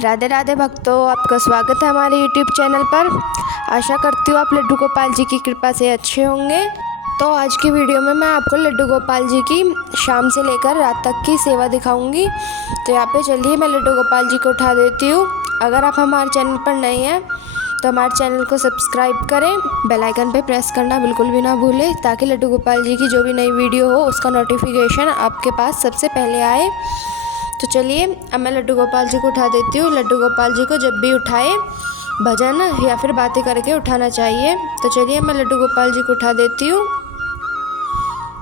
राधे राधे भक्तों, आपका स्वागत है हमारे YouTube चैनल पर। आशा करती हूँ आप लड्डू गोपाल जी की कृपा से अच्छे होंगे। तो आज की वीडियो में मैं आपको लड्डू गोपाल जी की शाम से लेकर रात तक की सेवा दिखाऊंगी। तो यहाँ पे चलिए मैं लड्डू गोपाल जी को उठा देती हूँ। अगर आप हमारे चैनल पर नए हैं तो हमारे चैनल को सब्सक्राइब करें, बेल आइकन पे प्रेस करना बिल्कुल भी ना भूलें, ताकि लड्डू गोपाल जी की जो भी नई वीडियो हो उसका नोटिफिकेशन आपके पास सबसे पहले आए। तो चलिए अब मैं लड्डू गोपाल जी को उठा देती हूँ। लड्डू गोपाल जी को जब भी उठाए भजन या फिर बातें करके उठाना चाहिए। तो चलिए मैं लड्डू गोपाल जी को उठा देती हूँ।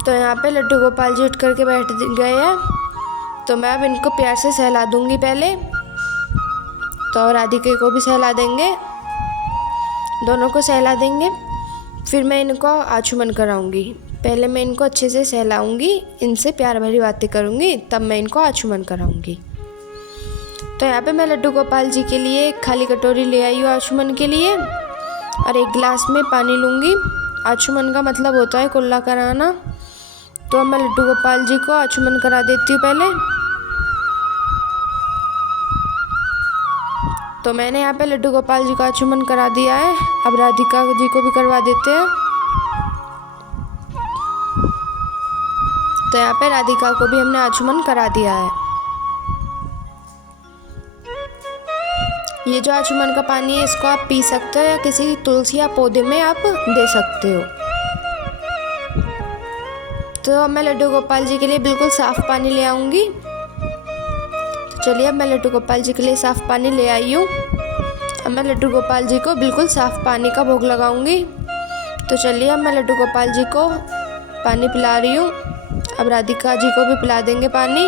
तो यहाँ पे लड्डू गोपाल जी उठ करके बैठ गए हैं। तो मैं अब इनको प्यार से सहला दूँगी पहले, तो राधिका को भी सहला देंगे, दोनों को सहला देंगे। फिर मैं इनको आचमन कराऊंगी। पहले मैं इनको अच्छे से सहलाऊंगी, इनसे प्यार भरी बातें करूंगी, तब मैं इनको आचमन कराऊंगी। तो यहाँ पे मैं लड्डू गोपाल जी के लिए एक खाली कटोरी ले आई हूँ आचमन के लिए, और एक गिलास में पानी लूँगी। आचमन का मतलब होता है कुल्ला कराना। तो मैं लड्डू गोपाल जी को आचमन करा देती हूँ पहले। तो मैंने यहाँ पे लड्डू गोपाल जी को आचमन करा दिया है। अब राधिका जी को भी करवा देते हैं। तो यहाँ पे राधिका को भी हमने आचमन करा दिया है। ये जो आचमन का पानी है इसको आप पी सकते हो या किसी तुलसी या पौधे में आप दे सकते हो। तो अब मैं लड्डू गोपाल जी के लिए बिल्कुल साफ़ पानी ले आऊँगी। तो चलिए अब मैं लड्डू गोपाल जी के लिए साफ़ पानी ले आई हूँ। अब मैं लड्डू गोपाल जी को बिल्कुल साफ़ पानी का भोग लगाऊंगी। तो चलिए अब मैं लड्डू गोपाल जी को पानी पिला रही हूँ। अब राधिका जी को भी पिला देंगे पानी।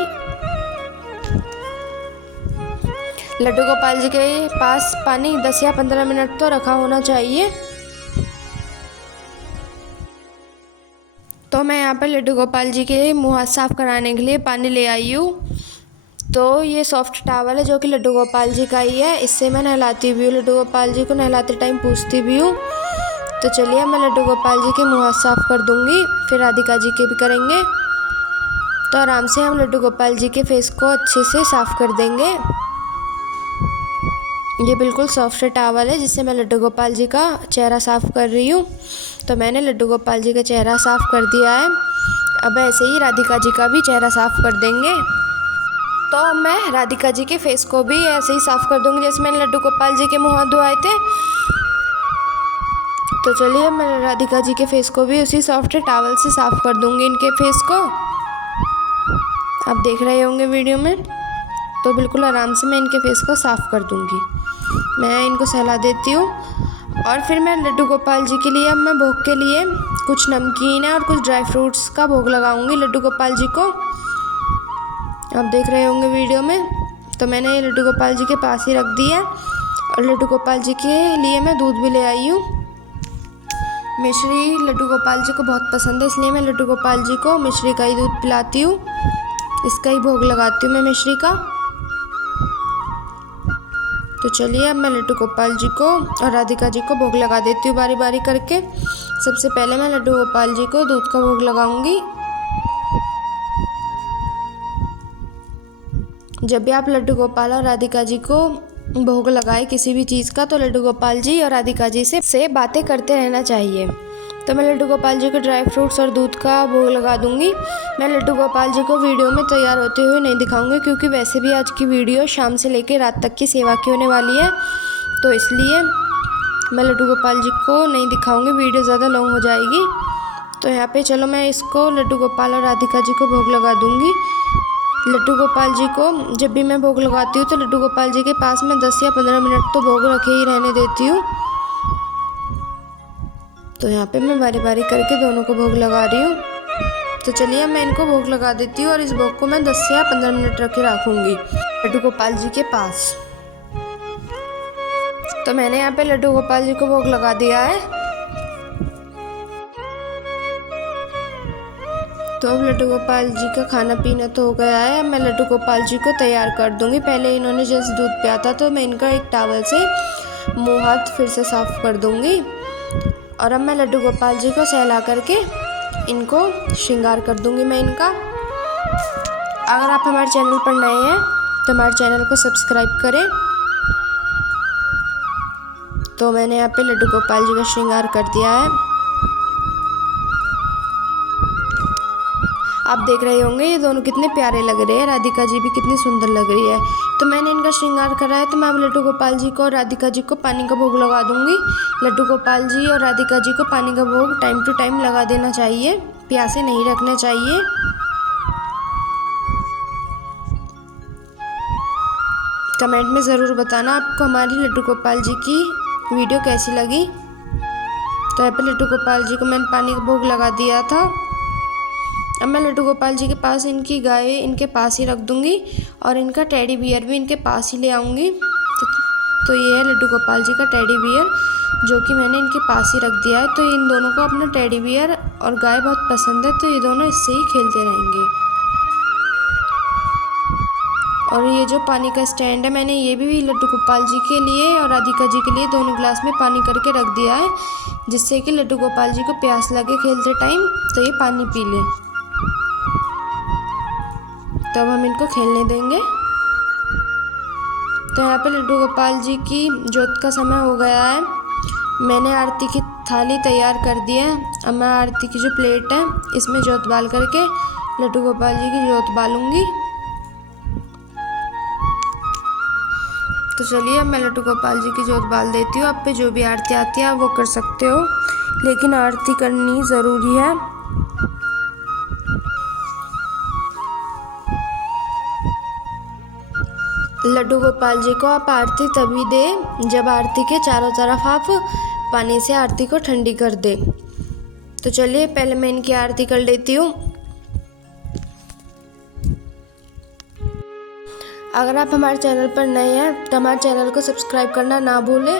लड्डू गोपाल जी के पास पानी 10 या 15 मिनट तो रखा होना चाहिए। तो मैं यहाँ पर लड्डू गोपाल जी के मुँह हाथ साफ़ कराने के लिए पानी ले आई हूँ। तो ये सॉफ्ट टॉवल है जो कि लड्डू गोपाल जी का ही है, इससे मैं नहलाती भी हूँ। लड्डू गोपाल जी को नहलाते टाइम पूछती भी हूँ। तो चलिए मैं लड्डू गोपाल जी के मुँह हाथ साफ़ कर दूँगी, फिर राधिका जी के भी करेंगे। तो आराम से हम लड्डू गोपाल जी के फेस को अच्छे से साफ़ कर देंगे। ये बिल्कुल सॉफ्ट टॉवल है जिससे मैं लड्डू गोपाल जी का चेहरा साफ़ कर रही हूँ। तो मैंने लड्डू गोपाल जी का चेहरा साफ़ कर दिया है। अब ऐसे ही राधिका जी का भी चेहरा साफ़ कर देंगे। तो मैं राधिका जी के फेस को भी ऐसे ही साफ़ कर दूँगी जैसे मैंने लड्डू गोपाल जी के मुँह हाथ धोए थे। तो चलिए मैं राधिका जी के फेस को भी उसी सॉफ्ट टॉवल से साफ़ कर दूँगी इनके फेस को। आप देख रहे होंगे वीडियो में। तो बिल्कुल आराम से मैं इनके फेस को साफ़ कर दूँगी। मैं इनको सहला देती हूँ। और फिर मैं लड्डू गोपाल जी के लिए अब मैं भोग के लिए कुछ नमकीन है और कुछ ड्राई फ्रूट्स का भोग लगाऊंगी लड्डू गोपाल जी को। आप देख रहे होंगे वीडियो में। तो मैंने ये लड्डू गोपाल जी के पास ही रख दिया। और लड्डू गोपाल जी के लिए मैं दूध भी ले आई हूँ। मिश्री लड्डू गोपाल जी को बहुत पसंद है, इसलिए मैं लड्डू गोपाल जी को मिश्री का ही दूध पिलाती हूँ। इसका ही भोग लगाती हूँ मैं मिश्री का। तो चलिए अब मैं लड्डू गोपाल जी को और राधिका जी को भोग लगा देती हूँ बारी बारी करके। सबसे पहले मैं लड्डू गोपाल जी को दूध का भोग लगाऊंगी। जब भी आप लड्डू गोपाल और राधिका जी को भोग लगाए किसी भी चीज़ का, तो लड्डू गोपाल जी और राधिका जी से बातें करते रहना चाहिए। तो मैं लड्डू गोपाल जी को ड्राई फ्रूट्स और दूध का भोग लगा दूंगी। मैं लड्डू गोपाल जी को वीडियो में तैयार होते हुए नहीं दिखाऊंगी, क्योंकि वैसे भी आज की वीडियो शाम से लेकर रात तक की सेवा की होने वाली है। तो इसलिए मैं लड्डू गोपाल जी को नहीं दिखाऊंगी, वीडियो ज़्यादा लॉन्ग हो जाएगी। तो यहाँ पे चलो मैं इसको लड्डू गोपाल और राधिका जी को भोग लगा दूँगी। लड्डू गोपाल जी को जब भी मैं भोग लगाती हूँ तो लड्डू गोपाल जी के पास मैं 10 या 15 मिनट तो भोग रखे ही रहने देती हूँ। तो यहाँ पे मैं बारी बारी करके दोनों को भोग लगा रही हूँ। तो चलिए मैं इनको भोग लगा देती हूँ और इस भोग को मैं 10 या 15 मिनट रख के रखूँगी लड्डू गोपाल जी के पास। तो मैंने यहाँ पे लड्डू गोपाल जी को भोग लगा दिया है। तो अब लड्डू गोपाल जी का खाना पीना तो हो गया है। अब मैं लड्डू गोपाल जी को तैयार कर दूंगी। पहले इन्होंने जैसे दूध पिया था तो मैं इनका एक टॉवल से मुँह हाथ फिर से साफ़ कर दूंगी। और अब मैं लड्डू गोपाल जी को सहला करके इनको श्रृंगार कर दूंगी मैं इनका। अगर आप हमारे चैनल पर नए हैं तो हमारे चैनल को सब्सक्राइब करें, तो मैंने यहाँ पे लड्डू गोपाल जी का श्रृंगार कर दिया है। आप देख रहे होंगे ये दोनों कितने प्यारे लग रहे हैं, राधिका जी भी कितनी सुंदर लग रही है। तो मैंने इनका श्रृंगार करा है, तो मैं अब लड्डू गोपाल जी को और राधिका जी को पानी का भोग लगा दूंगी। लड्डू गोपाल जी और राधिका जी को पानी का भोग टाइम टू टाइम लगा देना चाहिए, प्यासे नहीं रखना चाहिए। कमेंट में ज़रूर बताना आपको हमारी लड्डू गोपाल जी की वीडियो कैसी लगी। तो यहाँ पे लड्डू गोपाल जी को मैंने पानी का भोग लगा दिया था। अब मैं लड्डू गोपाल जी के पास इनकी गाय इनके पास ही रख दूंगी और इनका टेडी बियर भी इनके पास ही ले आऊँगी। तो ये है लड्डू गोपाल जी का टेडी बियर, जो कि मैंने इनके पास ही रख दिया है। तो इन दोनों को अपना टेडी बियर और गाय बहुत पसंद है, तो ये दोनों इससे ही खेलते रहेंगे। और ये जो पानी का स्टैंड है, मैंने ये भी लड्डू गोपाल जी के लिए और राधिका जी के लिए दोनों गिलास में पानी करके रख दिया है, जिससे कि लड्डू गोपाल जी को प्यास लगे खेलते टाइम तो ये पानी पी लें। तब हम इनको खेलने देंगे। तो यहाँ पे लड्डू गोपाल जी की जोत का समय हो गया है। मैंने आरती की थाली तैयार कर दी है। अब मैं आरती की जो प्लेट है इसमें जोत बाल करके लड्डू गोपाल जी की जोत बालूंगी। तो चलिए अब मैं लड्डू गोपाल जी की जोत बाल देती हूँ। आप पे जो भी आरती आती है आप वो कर सकते हो, लेकिन आरती करनी ज़रूरी है। लड्डू गोपाल जी को आप आरती तभी दे जब आरती के चारों तरफ आप पानी से आरती को ठंडी कर दे। तो चलिए पहले मैं इनकी आरती कर लेती हूँ। अगर आप हमारे चैनल पर नए हैं तो हमारे चैनल को सब्सक्राइब करना ना भूलें,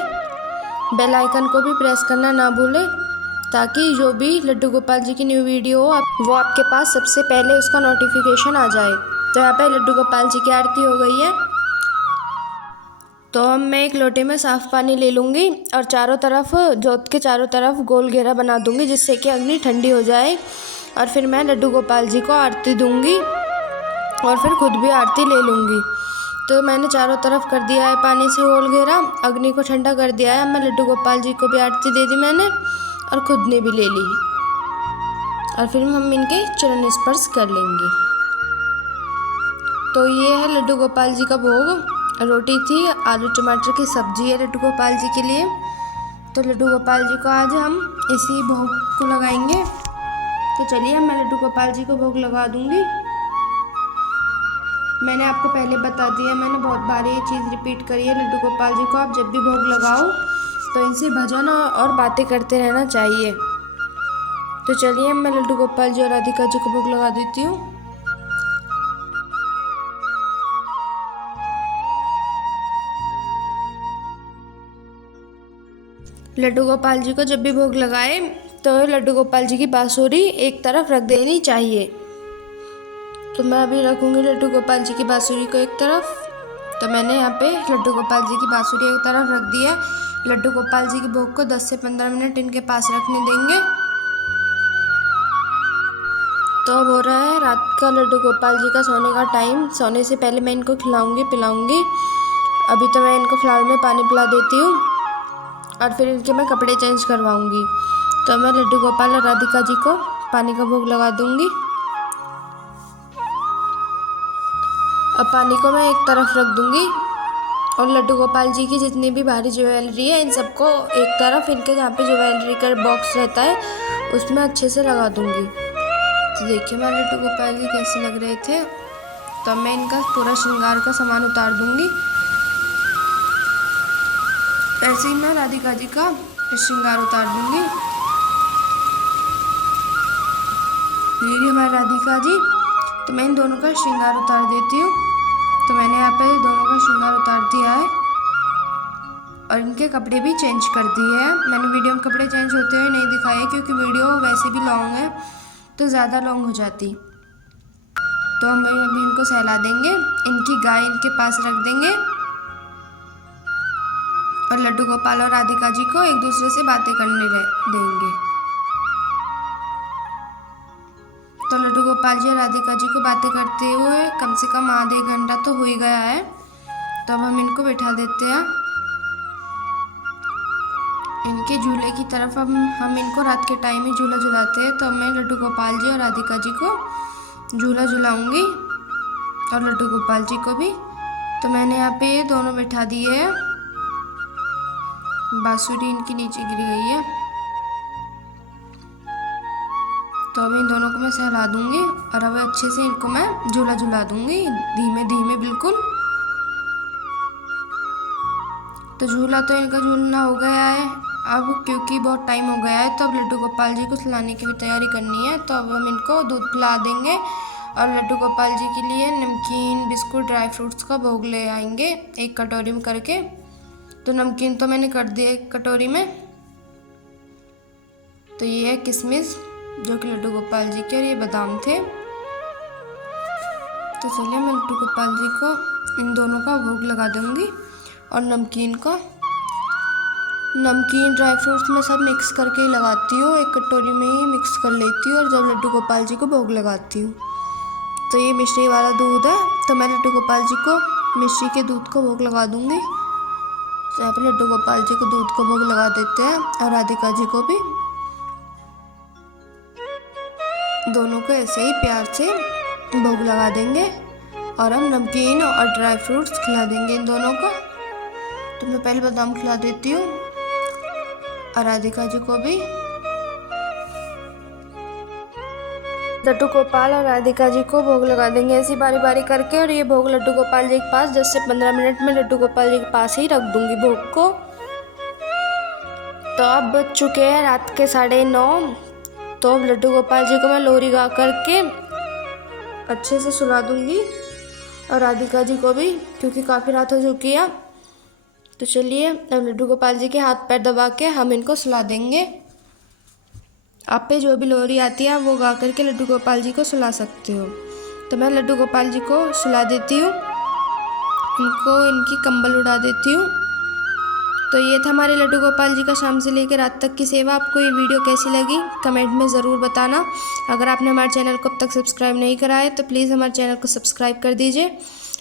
बेल आइकन को भी प्रेस करना ना भूलें, ताकि जो भी लड्डू गोपाल जी की न्यू वीडियो हो वो आपके पास सबसे पहले उसका नोटिफिकेशन आ जाए। तो यहाँ पे लड्डू गोपाल जी की आरती हो गई है। तो अब मैं एक लोटे में साफ़ पानी ले लूँगी और चारों तरफ जोत के चारों तरफ गोल घेरा बना दूँगी, जिससे कि अग्नि ठंडी हो जाए। और फिर मैं लड्डू गोपाल जी को आरती दूँगी और फिर खुद भी आरती ले लूँगी। तो मैंने चारों तरफ कर दिया है पानी से गोल घेरा, अग्नि को ठंडा कर दिया है। अब मैं लड्डू गोपाल जी को भी आरती दे दी मैंने और खुद ने भी ले ली। और फिर हम इनके चरण स्पर्श कर लेंगे। तो ये है लड्डू गोपाल जी का भोग। रोटी थी, आलू टमाटर की सब्जी है लड्डू गोपाल जी के लिए। तो लड्डू गोपाल जी को आज हम इसी भोग को लगाएंगे। तो चलिए अब मैं लड्डू गोपाल जी को भोग लगा दूंगी। मैंने आपको पहले बता दिया, मैंने बहुत बार ये चीज़ रिपीट करी है। लड्डू गोपाल जी को आप जब भी भोग लगाओ तो इनसे भजन और बातें करते रहना चाहिए। तो चलिए मैं लड्डू गोपाल जी और राधिका जी को भोग लगा देती हूँ। लड्डू गोपाल जी को जब भी भोग लगाए तो लड्डू गोपाल जी की बांसुरी एक तरफ रख देनी चाहिए। तो मैं अभी रखूँगी लड्डू गोपाल जी की बांसुरी को एक तरफ। तो मैंने यहाँ पे लड्डू गोपाल जी की बांसुरी एक तरफ रख दी है। लड्डू गोपाल जी के भोग को 10 से 15 मिनट इनके पास रखने देंगे। तो अब हो रहा है रात का लड्डू गोपाल जी का सोने का टाइम। सोने से पहले मैं इनको खिलाऊँगी पिलाऊँगी। अभी तो मैं इनको फिलहाल में पानी पिला देती हूँ और फिर इनके मैं कपड़े चेंज करवाऊँगी। तो मैं लड्डू गोपाल और राधिका जी को पानी का भोग लगा दूँगी। अब पानी को मैं एक तरफ रख दूँगी और लड्डू गोपाल जी की जितनी भी भारी ज्वेलरी है इन सबको एक तरफ, इनके जहाँ पे ज्वेलरी का बॉक्स रहता है उसमें अच्छे से लगा दूँगी। तो देखिए मैं लड्डू गोपाल जी कैसे लग रहे थे। तो मैं इनका पूरा श्रृंगार का सामान उतार दूँगी। ऐसे ही मैं राधिका जी का श्रृंगार उतार दूँगी। ये हमारी राधिका जी। तो मैं इन दोनों का श्रृंगार उतार देती हूँ। तो मैंने यहाँ पे दोनों का श्रृंगार उतार दिया है और इनके कपड़े भी चेंज कर दिए हैं। मैंने वीडियो में कपड़े चेंज होते हुए नहीं दिखाए क्योंकि वीडियो वैसे भी लॉन्ग है तो ज़्यादा लॉन्ग हो जाती। तो हम अभी इनको सहला देंगे, इनकी गाय इनके पास रख देंगे और लड्डू गोपाल और राधिका जी को एक दूसरे से बातें करने देंगे। तो लड्डू गोपाल जी और राधिका जी को बातें करते हुए कम से कम आधे घंटा तो हो ही गया है। तो अब हम इनको बिठा देते हैं। इनके झूले की तरफ हम इनको रात के टाइम ही झूला झुलाते हैं। तो मैं लड्डू गोपाल जी और राधिका जी को झूला झुलाऊंगी और लड्डू गोपाल जी को भी। तो मैंने यहाँ पे ये दोनों बिठा दिए हैं। बांसुरी इनकी नीचे गिर गई है, तो अब इन दोनों को मैं सहला दूंगी और अब अच्छे से इनको मैं झूला झुला दूंगी, धीमे धीमे बिल्कुल। तो झूला तो इनका झूलना हो गया है। अब क्योंकि बहुत टाइम हो गया है, तो अब लड्डू गोपाल जी को सुलाने की भी तैयारी करनी है। तो अब हम इनको दूध पिला देंगे और लड्डू गोपाल जी के लिए नमकीन, बिस्कुट, ड्राई फ्रूट्स का भोग ले आएंगे एक कटोरी में करके। तो नमकीन तो मैंने कर दिया एक कटोरी में। तो ये है किशमिश जो कि लड्डू गोपाल जी के, और ये बादाम थे। तो चलिए मैं लड्डू गोपाल जी को इन दोनों का भोग लगा दूंगी और नमकीन, ड्राई फ्रूट्स में सब मिक्स करके ही लगाती हूँ, एक कटोरी में ही मिक्स कर लेती हूँ और जब लड्डू गोपाल जी को भोग लगाती हूँ। तो ये मिश्री वाला दूध है, तो मैं लड्डू गोपाल जी को मिश्री के दूध को भोग लगा दूँगी। तो यहाँ पर लड्डू गोपाल जी को दूध को भोग लगा देते हैं और राधिका जी को भी। दोनों को ऐसे ही प्यार से भोग लगा देंगे और हम नमकीन और ड्राई फ्रूट्स खिला देंगे इन दोनों को। तो मैं पहले बादाम खिला देती हूँ और राधिका जी को भी। लड्डू गोपाल और राधिका जी को भोग लगा देंगे ऐसी बारी बारी करके। और ये भोग लड्डू गोपाल जी के पास 10 से 15 मिनट में लड्डू गोपाल जी के पास ही रख दूंगी भोग को। तो अब बज चुके हैं रात के 9:30। तो अब लड्डू गोपाल जी को मैं लोरी गा करके अच्छे से सुला दूंगी और राधिका जी को भी, क्योंकि काफ़ी रात हो चुकी है। तो चलिए अब लड्डू गोपाल जी के हाथ पैर दबा के हम इनको सुला देंगे। आप पे जो भी लोरी आती है वो गा करके लड्डू गोपाल जी को सुला सकते हो। तो मैं लड्डू गोपाल जी को सुला देती हूँ, इनको इनकी कंबल उड़ा देती हूँ। तो ये था हमारे लड्डू गोपाल जी का शाम से लेकर रात तक की सेवा। आपको ये वीडियो कैसी लगी कमेंट में ज़रूर बताना। अगर आपने हमारे चैनल को अब तक सब्सक्राइब नहीं करा है तो प्लीज़ हमारे चैनल को सब्सक्राइब कर दीजिए।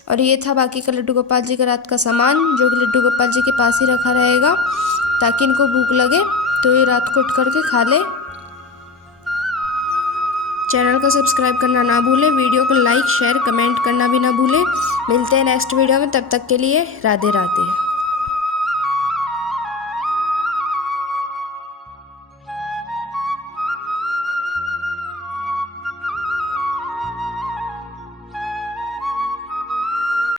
और ये था बाकी का लड्डू गोपाल जी का रात का सामान, जो कि लड्डू गोपाल जी के पास ही रखा रहेगा ताकि इनको भूख लगे तो ये रात को उठ करके खा ले। चैनल को सब्सक्राइब करना ना भूलें, वीडियो को लाइक, शेयर, कमेंट करना भी ना भूलें। मिलते हैं नेक्स्ट वीडियो में, तब तक के लिए राधे राधे।